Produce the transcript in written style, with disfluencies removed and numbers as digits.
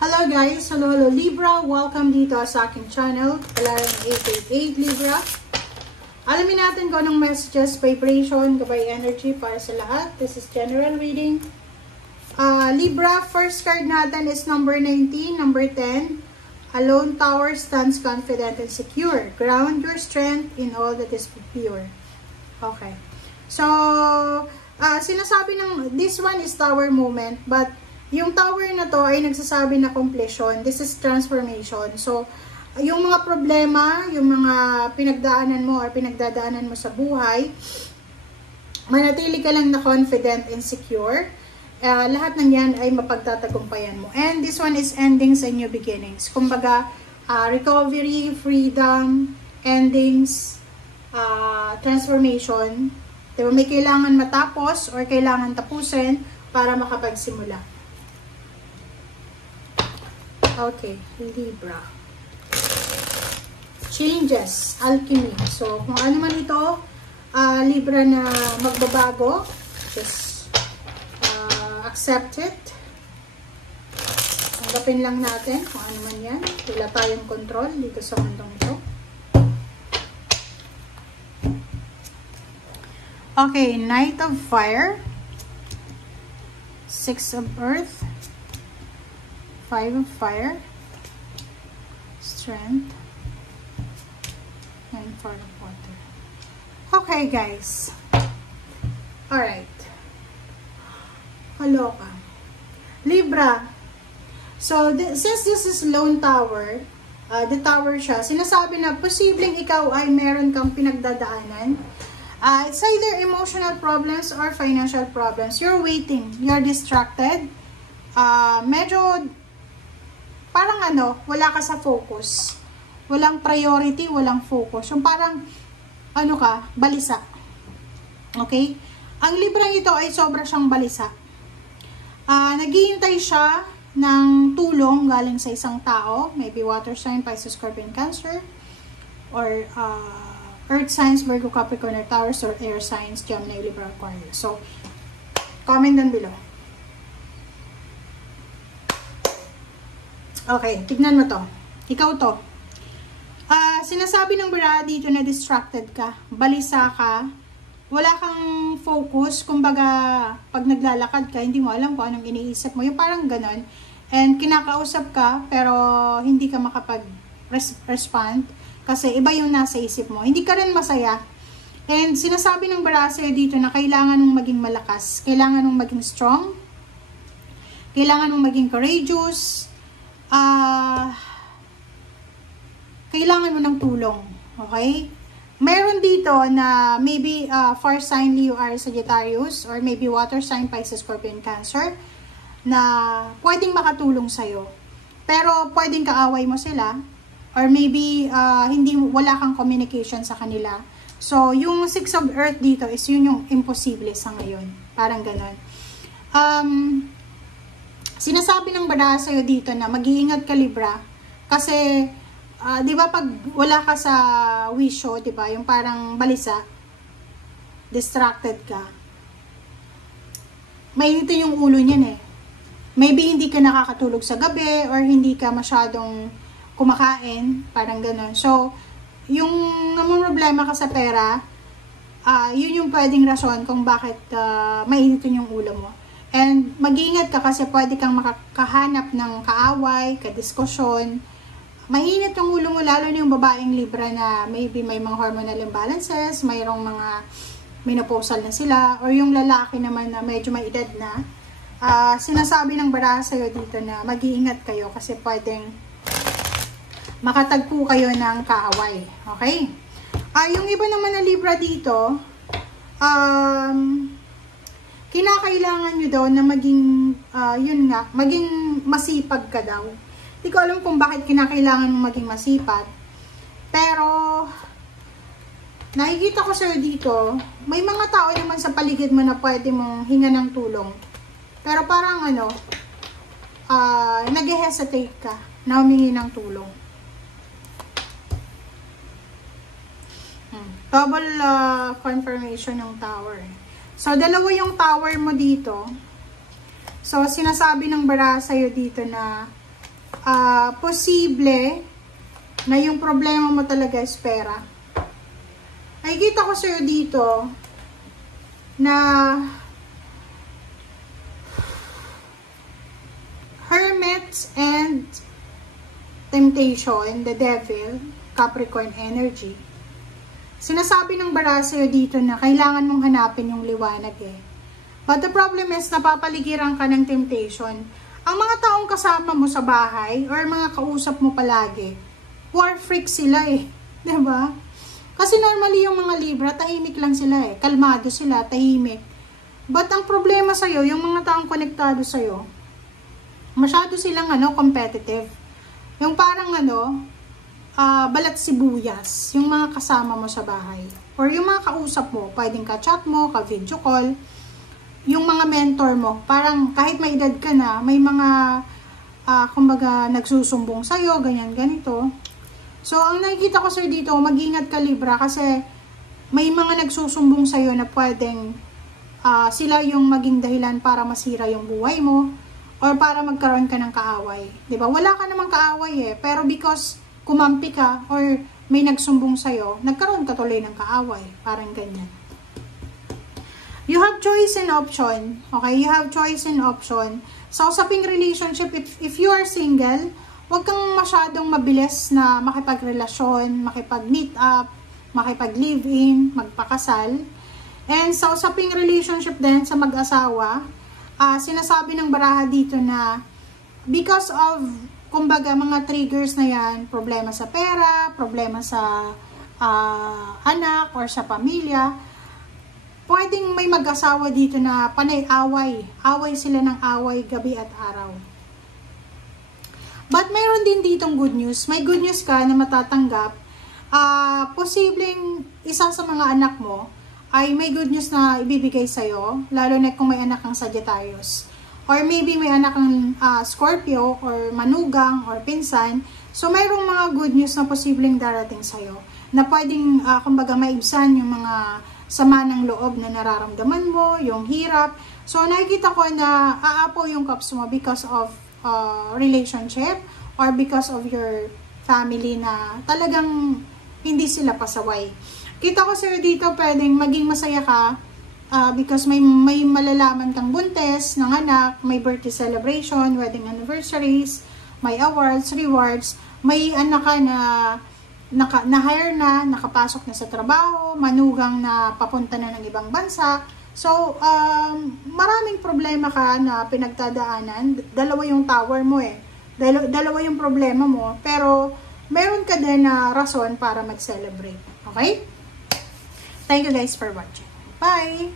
Hello guys! Hello Libra! Welcome dito sa aking channel. Palaran 888 Libra. Alamin natin kung anong messages, vibration, gabay energy para sa lahat. This is general reading. Libra, first card natin is number 19, number 10. A lone tower stands confident and secure. Ground your strength in all that is pure. Okay. So, sinasabi ng, this one is tower moment, but yung tower na to ay nagsasabi na completion. This is transformation. So, yung mga problema, yung mga pinagdaanan mo or pinagdadaanan mo sa buhay, manatili ka lang na confident and secure. Lahat ng yan ay mapagtatagumpayan mo. And this one is endings and new beginnings. Kumbaga, recovery, freedom, endings, transformation. Diba, may kailangan matapos or kailangan tapusin para makapagsimula. Okay, Libra. Changes, alchemy. So, kung ano man ito, Libra na magbabago, just accept it. Tanggapin lang natin kung ano man yan. Wala tayong control dito sa mundong ito. Okay, Knight of Fire, Six of Earth, Five of Fire, Strength, and Four of Water. Okay, guys. Alright. Kaloka. Libra. So, since this is lone tower, the tower siya, sinasabi na posibleng ikaw ay meron kang pinagdadaanan. It's either emotional problems or financial problems. You're waiting. You're distracted. Medyo parang wala ka sa focus. Walang priority, walang focus. Yung parang, balisa. Okay? Ang Librang ito ay sobra siyang balisa. Naghihintay siya ng tulong galing sa isang tao. Maybe water sign, Pisces, Scorpion, Cancer. Or, Earth signs, Virgo, Capricorn, or Taurus, or air signs, Gemini, Libra, Aquarius. So, comment down below. Okay, tignan mo to. Ikaw to. Sinasabi ng bara dito na distracted ka, balisa ka, wala kang focus, kumbaga, pag naglalakad ka, hindi mo alam kung anong iniisip mo, yung parang ganon. And kinakausap ka, pero hindi ka makapag-respond, kasi iba yung nasa isip mo. Hindi ka rin masaya. And sinasabi ng bara sa'yo dito na kailangan mong maging malakas, kailangan mong maging strong, kailangan mong maging courageous, kailangan mo ng tulong. Okay? Meron dito na maybe fire sign Leo, Aries, Sagittarius, or maybe water sign Pisces, Scorpion, Cancer, na pwedeng makatulong sa'yo. Pero pwedeng kaaway mo sila, or maybe wala kang communication sa kanila. So, yung Six of Earth dito is yun yung imposible sa ngayon. Parang ganon. Sinasabi ng bada sa'yo dito na mag-iingat ka, Libra, kasi di ba pag wala ka sa wisyo, di ba, yung parang balisa, distracted ka, mainitin yung ulo niyan eh. Maybe hindi ka nakakatulog sa gabi or hindi ka masyadong kumakain, parang gano'n. So, yung problema ka sa pera, yun yung pwedeng rason kung bakit mainitin yung ulo mo. And mag-iingat ka kasi pwede kang makakahanap ng kaaway, kadiskusyon. Mainit yung ulo mo, lalo na yung babaeng Libra na maybe may mga hormonal imbalances, mayroong mga menopausal na sila, or yung lalaki naman na medyo may edad na. Sinasabi ng bara sa'yo dito na mag-iingat kayo kasi pwedeng makatagpo kayo ng kaaway. Okay? Yung iba naman na Libra dito, kinakailangan nyo daw na maging, maging masipag ka daw. Hindi ko alam kung bakit kinakailangan mong maging masipag. Pero, nakikita ko sa'yo dito, may mga tao naman sa paligid mo na pwede mong hinga ng tulong. Pero parang nag-hesitate ka na humingi ng tulong. Double confirmation ng tower. So, dalawa yung tower mo dito. So, sinasabi ng bara sa'yo dito na posible na yung problema mo talaga is pera. Nakikita ko sa'yo dito na Hermit and Temptation, the Devil, Capricorn energy. Sinasabi ng bara sa'yo dito na kailangan mong hanapin yung liwanag eh. But the problem is, napapaligiran ka ng temptation. Ang mga taong kasama mo sa bahay or mga kausap mo palagi, war freak sila eh. Diba? Kasi normally yung mga Libra, tahimik lang sila eh. Kalmado sila, tahimik. But ang problema sa'yo, yung mga taong konektado sa'yo, masyado silang competitive. Yung parang balat sibuyas, yung mga kasama mo sa bahay. Or yung mga kausap mo, pwedeng ka-chat mo, ka-video call. Yung mga mentor mo, parang kahit may edad ka na, may mga, kumbaga, nagsusumbong sa'yo, ganyan, ganito. So, ang nakikita ko sa'yo dito, mag-ingat ka Libra, kasi may mga nagsusumbong sa'yo na pwedeng sila yung maging dahilan para masira yung buhay mo, or para magkaroon ka ng kaaway. Diba? Wala ka namang kaaway eh, pero because kumampi ka, or may nagsumbong sa'yo, nagkaroon ka tuloy ng kaaway. Parang ganyan. You have choice and option. Okay? You have choice and option. Sa usaping relationship, if you are single, huwag kang masyadong mabilis na makipagrelasyon, makipag-meet up, makipag-live-in, magpakasal. And sa usaping relationship din sa mag-asawa, sinasabi ng baraha dito na because of, kumbaga, mga triggers na yan, problema sa pera, problema sa anak or sa pamilya, pwedeng may mag-asawa dito na panay away. Away sila ng away gabi at araw. But mayroon din ditong good news. May good news ka na matatanggap. Posibleng isa sa mga anak mo ay may good news na ibibigay sa'yo, lalo na kung may anak kang Sagittarius. Or maybe may anak kang Scorpio, or manugang, or pinsan. So mayroong mga good news na posibleng darating sa'yo, na pwedeng, kumbaga, maibsan yung mga sama ng loob na nararamdaman mo, yung hirap. So, nakikita ko na aapaw yung cups mo because of relationship or because of your family na talagang hindi sila pasaway. Kita ko sir dito, pwedeng maging masaya ka because may malalaman kang buntes ng anak, may birthday celebration, wedding anniversaries, may awards, rewards, may anak ka na hire na, nakapasok na sa trabaho, manugang na papunta na ng ibang bansa. So, maraming problema ka na pinagdadaanan. Dalawa yung tower mo eh. Dalawa yung problema mo. Pero, meron ka din na rason para mag-celebrate. Okay? Thank you guys for watching. Bye!